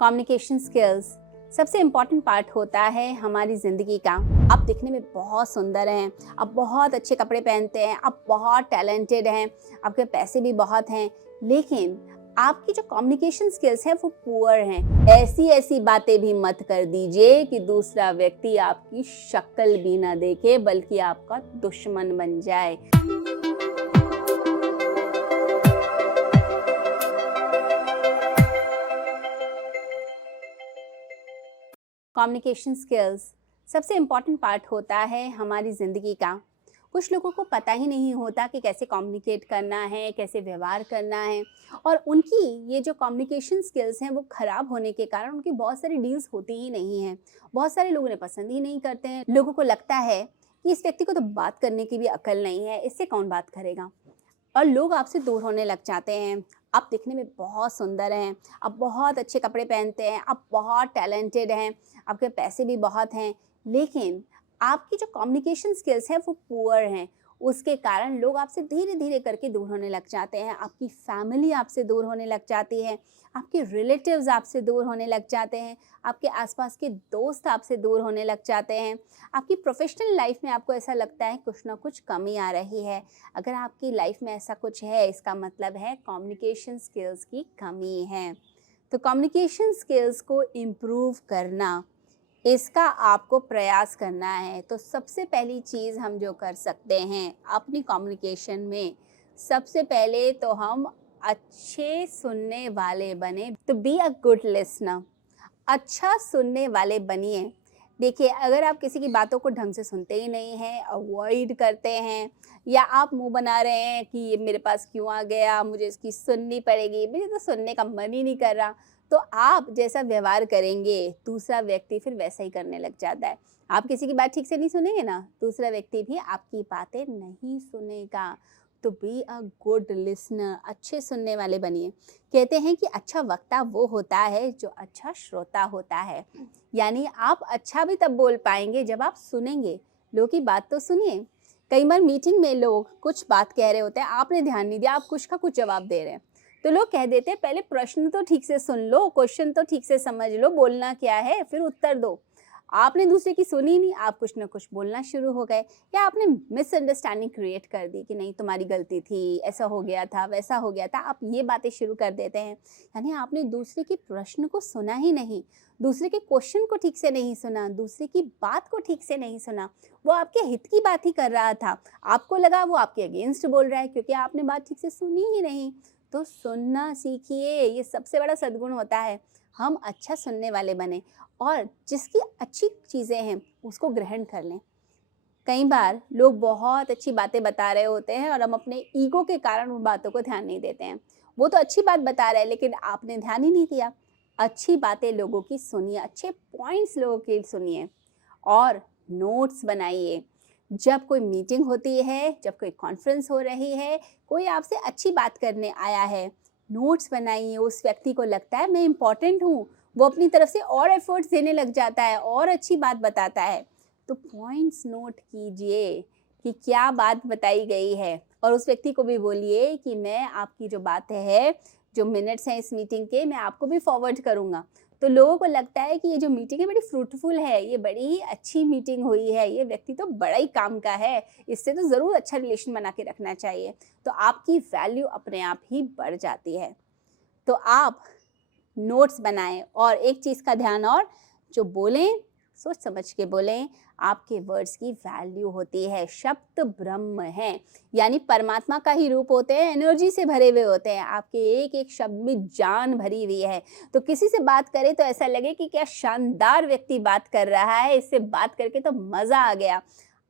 Communication skills सबसे important part होता है हमारी ज़िंदगी का। आप दिखने में बहुत सुंदर हैं, आप बहुत अच्छे कपड़े पहनते हैं, आप बहुत टैलेंटेड हैं, आपके पैसे भी बहुत हैं, लेकिन आपकी जो कम्युनिकेशन स्किल्स हैं वो पुअर हैं। ऐसी ऐसी बातें भी मत कर दीजिए कि दूसरा व्यक्ति आपकी शक्ल भी ना देखे बल्कि आपका दुश्मन बन जाए। कम्युनिकेशन स्किल्स सबसे इम्पॉर्टेंट पार्ट होता है हमारी ज़िंदगी का। कुछ लोगों को पता ही नहीं होता कि कैसे कम्युनिकेट करना है, कैसे व्यवहार करना है, और उनकी ये जो कम्युनिकेशन स्किल्स हैं वो ख़राब होने के कारण उनकी बहुत सारी डील्स होती ही नहीं हैं। बहुत सारे लोग उन्हें पसंद ही नहीं करते हैं। लोगों को लगता है कि इस व्यक्ति को तो बात करने की भी अकल नहीं है, इससे कौन बात करेगा, और लोग आपसे दूर होने लग जाते हैं। आप दिखने में बहुत सुंदर हैं, आप बहुत अच्छे कपड़े पहनते हैं, आप बहुत टैलेंटेड हैं, आपके पैसे भी बहुत हैं, लेकिन आपकी जो कम्युनिकेशन स्किल्स हैं वो पुअर हैं। उसके कारण लोग आपसे धीरे धीरे करके दूर होने लग जाते हैं। आपकी फैमिली आपसे दूर होने लग जाती है, आपके रिलेटिव्स आपसे दूर होने लग जाते हैं, आपके आसपास के दोस्त आपसे दूर होने लग जाते हैं। आपकी प्रोफेशनल लाइफ में आपको ऐसा लगता है कुछ ना कुछ कमी आ रही है। अगर आपकी लाइफ में ऐसा कुछ है, इसका मतलब है कम्युनिकेशन स्किल्स की कमी है। तो कम्युनिकेशन स्किल्स को इम्प्रूव करना, इसका आपको प्रयास करना है। तो सबसे पहली चीज़ हम जो कर सकते हैं अपनी कम्युनिकेशन में, सबसे पहले तो हम अच्छे सुनने वाले बने। तो बी अ गुड लिसनर, अच्छा सुनने वाले बनिए। देखिए, अगर आप किसी की बातों को ढंग से सुनते ही नहीं हैं, अवॉइड करते हैं, या आप मुंह बना रहे हैं कि ये मेरे पास क्यों आ गया, मुझे इसकी सुननी पड़ेगी, मुझे तो सुनने का मन ही नहीं कर रहा, तो आप जैसा व्यवहार करेंगे दूसरा व्यक्ति फिर वैसा ही करने लग जाता है। आप किसी की बात ठीक से नहीं सुनेंगे ना, दूसरा व्यक्ति भी आपकी बातें नहीं सुनेगा। तो बी अ गुड लिसनर, अच्छे सुनने वाले बनिए। कहते हैं कि अच्छा वक्ता वो होता है जो अच्छा श्रोता होता है, यानी आप अच्छा भी तब बोल पाएंगे जब आप सुनेंगे। लोगों की बात तो सुनिए। कई बार मीटिंग में लोग कुछ बात कह रहे होते हैं, आपने ध्यान नहीं दिया, आप कुछ का कुछ जवाब दे रहे हैं, तो लोग कह देते हैं पहले प्रश्न तो ठीक से सुन लो, क्वेश्चन तो ठीक से समझ लो, बोलना क्या है फिर उत्तर दो। आपने दूसरे की सुनी नहीं, आप कुछ ना कुछ बोलना शुरू हो गए, या आपने मिसअंडरस्टैंडिंग क्रिएट कर दी कि नहीं तुम्हारी गलती थी, ऐसा हो गया था, वैसा हो गया था, आप ये बातें शुरू कर देते हैं। यानी आपने दूसरे के प्रश्न को सुना ही नहीं, दूसरे के क्वेश्चन को ठीक से नहीं सुना, दूसरे की बात को ठीक से नहीं सुना। वो आपके हित की बात ही कर रहा था, आपको लगा वो आपके अगेंस्ट बोल रहा है क्योंकि आपने बात ठीक से सुनी ही नहीं। तो सुनना सीखिए, ये सबसे बड़ा सद्गुण होता है। हम अच्छा सुनने वाले बने और जिसकी अच्छी चीज़ें हैं उसको ग्रहण कर लें। कई बार लोग बहुत अच्छी बातें बता रहे होते हैं और हम अपने ईगो के कारण उन बातों को ध्यान नहीं देते हैं। वो तो अच्छी बात बता रहे हैं लेकिन आपने ध्यान ही नहीं दिया। अच्छी बातें लोगों की सुनिए, अच्छे पॉइंट्स लोगों की सुनिए और नोट्स बनाइए। जब कोई मीटिंग होती है, जब कोई कॉन्फ्रेंस हो रही है, कोई आपसे अच्छी बात करने आया है, नोट्स बनाइए। उस व्यक्ति को लगता है मैं इम्पॉर्टेंट हूँ, वो अपनी तरफ से और एफर्ट्स देने लग जाता है और अच्छी बात बताता है। तो पॉइंट्स नोट कीजिए कि क्या बात बताई गई है, और उस व्यक्ति को भी बोलिए कि मैं आपकी जो बातें हैं, जो मिनट्स हैं इस मीटिंग के, मैं आपको भी फॉरवर्ड करूँगा। तो लोगों को लगता है कि ये जो मीटिंग है बड़ी फ्रूटफुल है, ये बड़ी ही अच्छी मीटिंग हुई है, ये व्यक्ति तो बड़ा ही काम का है, इससे तो ज़रूर अच्छा रिलेशन बना के रखना चाहिए। तो आपकी वैल्यू अपने आप ही बढ़ जाती है। तो आप नोट्स बनाएं और एक चीज़ का ध्यान, और जो बोलें सोच समझ के बोलें। आपके वर्ड्स की वैल्यू होती है। शब्द ब्रह्म हैं, यानी परमात्मा का ही रूप होते हैं, एनर्जी से भरे हुए होते हैं। आपके एक एक शब्द में जान भरी हुई है। तो किसी से बात करें तो ऐसा लगे कि क्या शानदार व्यक्ति बात कर रहा है, इससे बात करके तो मज़ा आ गया।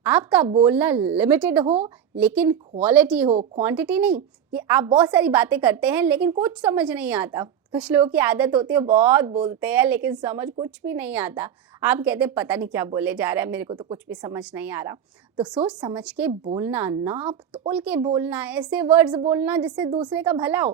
आपका बोलना लिमिटेड हो लेकिन क्वालिटी हो, क्वांटिटी नहीं कि आप बहुत सारी बातें करते हैं लेकिन कुछ समझ नहीं आता। कुछ लोगों की आदत होती है बहुत बोलते हैं लेकिन समझ कुछ भी नहीं आता। आप कहते हैं पता नहीं क्या बोले जा रहा है, मेरे को तो कुछ भी समझ नहीं आ रहा। तो सोच समझ के बोलना, नाप तोल के बोलना, ऐसे वर्ड्स बोलना जिससे दूसरे का भला हो,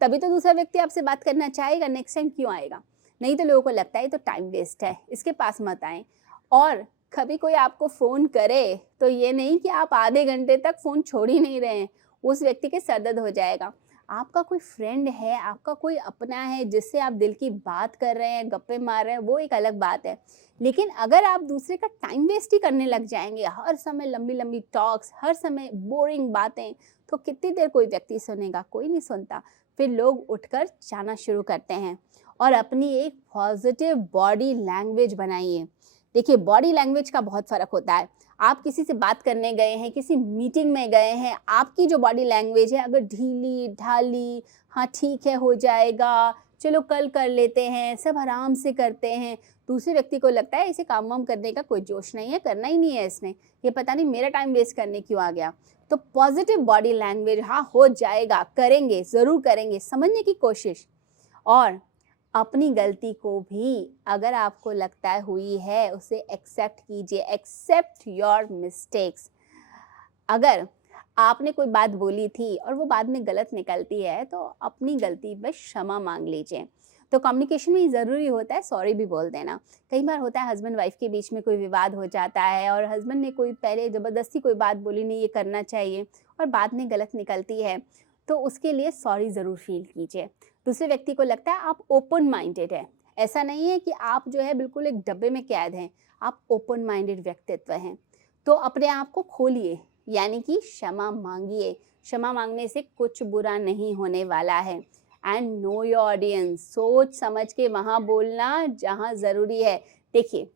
तभी तो दूसरा व्यक्ति आपसे बात करना चाहेगा। नेक्स्ट टाइम क्यों आएगा? नहीं तो लोगों को लगता है तो टाइम वेस्ट है, इसके पास मत आए। और कभी कोई आपको फ़ोन करे तो ये नहीं कि आप आधे घंटे तक फ़ोन छोड़ ही नहीं रहे हैं, उस व्यक्ति के सर दर्द हो जाएगा। आपका कोई फ्रेंड है, आपका कोई अपना है जिससे आप दिल की बात कर रहे हैं, गप्पे मार रहे हैं, वो एक अलग बात है। लेकिन अगर आप दूसरे का टाइम वेस्ट ही करने लग जाएँगे, हर समय लंबी-लंबी टॉक्स, हर समय बोरिंग बातें, तो कितनी देर कोई व्यक्ति सुनेगा? कोई नहीं सुनता। फिर लोग उठकर जाना शुरू करते हैं और अपनी एक पॉजिटिव बॉडी लैंग्वेज बनाइए। देखिए, बॉडी लैंग्वेज का बहुत फ़र्क होता है। आप किसी से बात करने गए हैं, किसी मीटिंग में गए हैं, आपकी जो बॉडी लैंग्वेज है अगर ढीली-ढाली, हाँ ठीक है, हो जाएगा, चलो कल कर लेते हैं, सब आराम से करते हैं, दूसरे व्यक्ति को लगता है इसे काम-वाम करने का कोई जोश नहीं है, करना ही नहीं है इसने, ये पता नहीं मेरा टाइम वेस्ट करने क्यों आ गया। तो पॉजिटिव बॉडी लैंग्वेज, हाँ हो जाएगा, करेंगे, ज़रूर करेंगे, समझने की कोशिश। और अपनी गलती को भी अगर आपको लगता है हुई है, उसे एक्सेप्ट कीजिए, एक्सेप्ट योर मिस्टेक्स। अगर आपने कोई बात बोली थी और वो बाद में गलत निकलती है, तो अपनी गलती पे क्षमा मांग लीजिए। तो कम्युनिकेशन में ज़रूरी होता है सॉरी भी बोल देना। कई बार होता है हस्बैंड वाइफ के बीच में कोई विवाद हो जाता है और हस्बैंड ने कोई पहले ज़बरदस्ती कोई बात बोली, नहीं ये करना चाहिए, और बाद में गलत निकलती है, तो उसके लिए सॉरी ज़रूर फील कीजिए। दूसरे व्यक्ति को लगता है आप ओपन माइंडेड है, ऐसा नहीं है कि आप जो है बिल्कुल एक डब्बे में कैद हैं, आप ओपन माइंडेड व्यक्तित्व हैं। तो अपने आप को खोलिए, यानी कि क्षमा मांगिए। क्षमा मांगने से कुछ बुरा नहीं होने वाला है। एंड नो योर ऑडियंस, सोच समझ के वहाँ बोलना जहाँ ज़रूरी है। देखिए,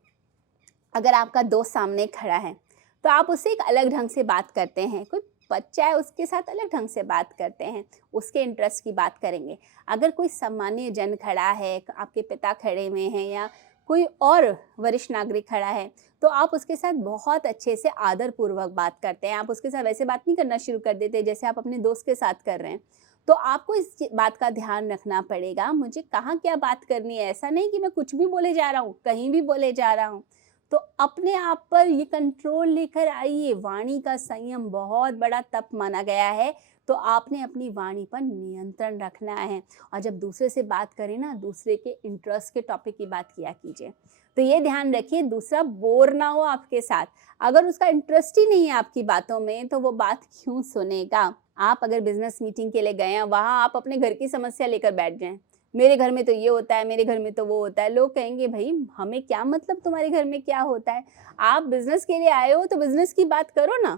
अगर आपका दोस्त सामने खड़ा है तो आप उससे एक अलग ढंग से बात करते हैं, कोई बच्चा है उसके साथ अलग ढंग से बात करते हैं, उसके इंटरेस्ट की बात करेंगे। अगर कोई सामान्य जन खड़ा है, आपके पिता खड़े हुए हैं या कोई और वरिष्ठ नागरिक खड़ा है, तो आप उसके साथ बहुत अच्छे से आदरपूर्वक बात करते हैं। आप उसके साथ वैसे बात नहीं करना शुरू कर देते जैसे आप अपने दोस्त के साथ कर रहे हैं। तो आपको इस बात का ध्यान रखना पड़ेगा, मुझे कहाँ क्या बात करनी है। ऐसा नहीं कि मैं कुछ भी बोले जा रहा हूँ, कहीं भी बोले जा रहा हूँ। तो अपने आप पर ये कंट्रोल लेकर आइए। वाणी का संयम बहुत बड़ा तप माना गया है, तो आपने अपनी वाणी पर नियंत्रण रखना है। और जब दूसरे से बात करें ना, दूसरे के इंटरेस्ट के टॉपिक की बात किया कीजिए। तो ये ध्यान रखिए दूसरा बोर ना हो आपके साथ। अगर उसका इंटरेस्ट ही नहीं है आपकी बातों में, तो वो बात क्यों सुनेगा। आप अगर बिजनेस मीटिंग के लिए गए हैं, वहाँ आप अपने घर की समस्या लेकर बैठ जाएं, मेरे घर में तो ये होता है, मेरे घर में तो वो होता है। लोग कहेंगे भाई हमें क्या मतलब तुम्हारे घर में क्या होता है, आप बिजनेस के लिए आए हो तो बिजनेस की बात करो ना।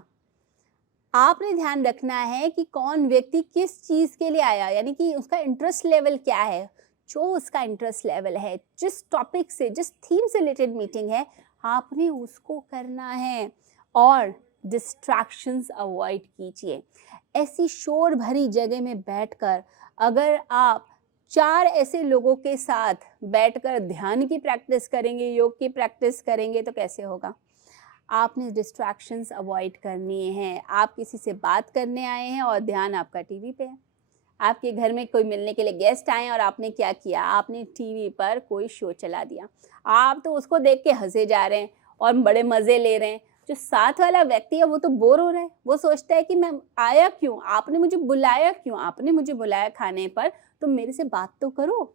आपने ध्यान रखना है कि कौन व्यक्ति किस चीज़ के लिए आया, यानी कि उसका इंटरेस्ट लेवल क्या है। जो उसका इंटरेस्ट लेवल है, जिस टॉपिक से, जिस थीम से रिलेटेड मीटिंग है, आपने उसको करना है। और डिस्ट्रैक्शंस अवॉइड कीजिए। ऐसी शोर भरी जगह में बैठकर अगर आप 4 ऐसे लोगों के साथ बैठकर ध्यान की प्रैक्टिस करेंगे, योग की प्रैक्टिस करेंगे, तो कैसे होगा। आपने डिस्ट्रैक्शंस अवॉइड करनी है। आप किसी से बात करने आए हैं और ध्यान आपका टीवी पे है। आपके घर में कोई मिलने के लिए गेस्ट आए और आपने क्या किया, आपने टीवी पर कोई शो चला दिया। आप तो उसको देख के हंसे जा रहे हैं और बड़े मज़े ले रहे हैं। जो साथ वाला व्यक्ति है वो तो बोर हो रहा है, वो सोचता है कि मैं आया क्यों, आपने मुझे बुलाया क्यों, आपने मुझे बुलाया खाने पर, तो मेरे से बात तो करो।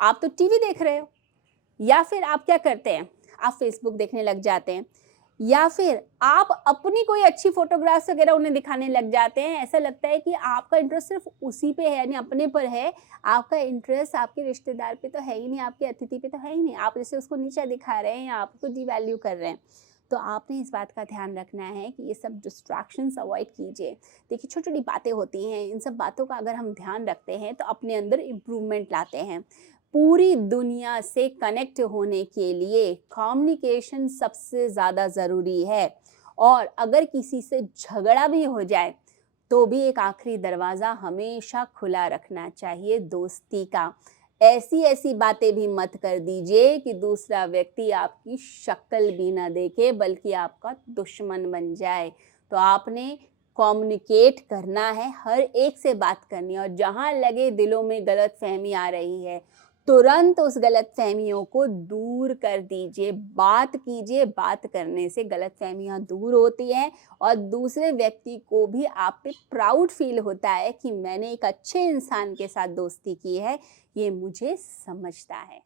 आप तो टीवी देख रहे हो। या फिर आप क्या करते हैं, आप फेसबुक देखने लग जाते हैं, या फिर आप अपनी कोई अच्छी फोटोग्राफ्स वगैरह उन्हें दिखाने लग जाते हैं। ऐसा लगता है कि आपका इंटरेस्ट सिर्फ उसी पे है, यानी अपने पर है। आपका इंटरेस्ट आपके रिश्तेदार पे तो है ही नहीं, आपके अतिथि पे तो है ही नहीं। आप जैसे उसको नीचा दिखा रहे हैं या आपको डिवैल्यू कर रहे हैं। तो आपने इस बात का ध्यान रखना है कि ये सब डिस्ट्रैक्शंस अवॉइड कीजिए। देखिए, छोटी छोटी बातें होती हैं, इन सब बातों का अगर हम ध्यान रखते हैं तो अपने अंदर इम्प्रूवमेंट लाते हैं। पूरी दुनिया से कनेक्ट होने के लिए कम्युनिकेशन सबसे ज़्यादा ज़रूरी है। और अगर किसी से झगड़ा भी हो जाए तो भी एक आखिरी दरवाज़ा हमेशा खुला रखना चाहिए, दोस्ती का। ऐसी ऐसी बातें भी मत कर दीजिए कि दूसरा व्यक्ति आपकी शक्ल भी ना देखे बल्कि आपका दुश्मन बन जाए। तो आपने कम्युनिकेट करना है, हर एक से बात करनी है, और जहाँ लगे दिलों में गलतफहमी आ रही है, तुरंत उस गलतफहमियों को दूर कर दीजिए, बात कीजिए। बात करने से गलतफहमियां दूर होती हैं और दूसरे व्यक्ति को भी आप पे प्राउड फील होता है कि मैंने एक अच्छे इंसान के साथ दोस्ती की है, ये मुझे समझता है।